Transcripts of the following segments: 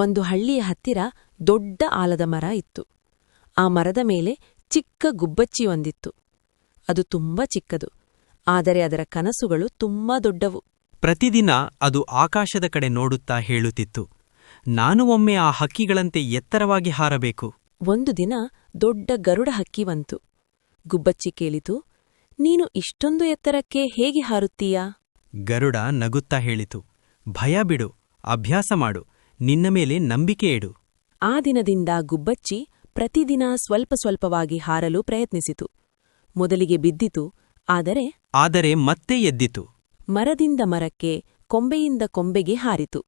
ಒಂದು ಹಳ್ಳಿಯ ಹತ್ತಿರ ದೊಡ್ಡ ಆಲದ ಮರ ಇತ್ತು. ಆ ಮರದ ಮೇಲೆ ಚಿಕ್ಕ ಗುಬ್ಬಚ್ಚಿಯೊಂದಿತ್ತು ಅದು ತುಂಬಾ ಚಿಕ್ಕದು ಆದರೆ ಅದರ ಕನಸುಗಳು ತುಂಬಾ ದೊಡ್ಡವು. ಪ್ರತಿದಿನ ಅದು ಆಕಾಶದ ಕಡೆ ನೋಡುತ್ತಾ ಹೇಳುತ್ತಿತ್ತು ನಾನು ಒಮ್ಮೆ ಆ ಹಕ್ಕಿಗಳಂತೆ ಎತ್ತರವಾಗಿ ಹಾರಬೇಕು. ಒಂದು ದಿನ ದೊಡ್ಡ ಗರುಡ ಹಕ್ಕಿ ಬಂತು. ಗುಬ್ಬಚ್ಚಿ ಕೇಳಿತು ನೀನು ಇಷ್ಟೊಂದು ಎತ್ತರಕ್ಕೆ ಹೇಗೆ ಹಾರುತ್ತೀಯಾ? ಗರುಡ ನಗುತ್ತಾ ಹೇಳಿತು ಭಯ ಬಿಡು ಅಭ್ಯಾಸ ಮಾಡು. ನಿನ್ನ ಮೇಲೆ ನಂಬಿಕೆ ಇಡು. ಆ ದಿನದಿಂದ ಗುಬ್ಬಚ್ಚಿ ಪ್ರತಿದಿನ ಸ್ವಲ್ಪ ಸ್ವಲ್ಪವಾಗಿ ಹಾರಲು ಪ್ರಯತ್ನಿಸಿತು. ಮೊದಲಿಗೆ ಬಿದ್ದಿತು ಆದರೆ ಆದರೆ ಮತ್ತೆ ಎದ್ದಿತು. ಮರದಿಂದ ಮರಕ್ಕೆ ಕೊಂಬೆಯಿಂದ ಕೊಂಬೆಗೆ ಹಾರಿತು.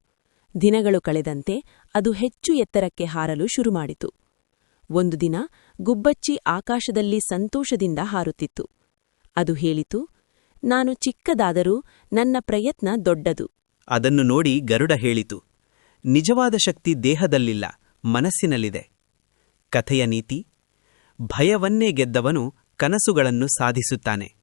ದಿನಗಳು ಕಳೆದಂತೆ ಅದು ಹೆಚ್ಚು ಎತ್ತರಕ್ಕೆ ಹಾರಲು ಶುರುಮಾಡಿತು. ಒಂದು ದಿನ ಗುಬ್ಬಚ್ಚಿ ಆಕಾಶದಲ್ಲಿ ಸಂತೋಷದಿಂದ ಹಾರುತ್ತಿತ್ತು. ಅದು ಹೇಳಿತು ನಾನು ಚಿಕ್ಕದಾದರೂ ನನ್ನ ಪ್ರಯತ್ನ ದೊಡ್ಡದು. ಅದನ್ನು ನೋಡಿ ಗರುಡ ಹೇಳಿತು ನಿಜವಾದ ಶಕ್ತಿ ದೇಹದಲ್ಲಿಲ್ಲ ಮನಸ್ಸಿನಲ್ಲಿದೆ. ಕಥೆಯ ನೀತಿ ಭಯವನ್ನೇ ಗೆದ್ದವನು ಕನಸುಗಳನ್ನು ಸಾಧಿಸುತ್ತಾನೆ.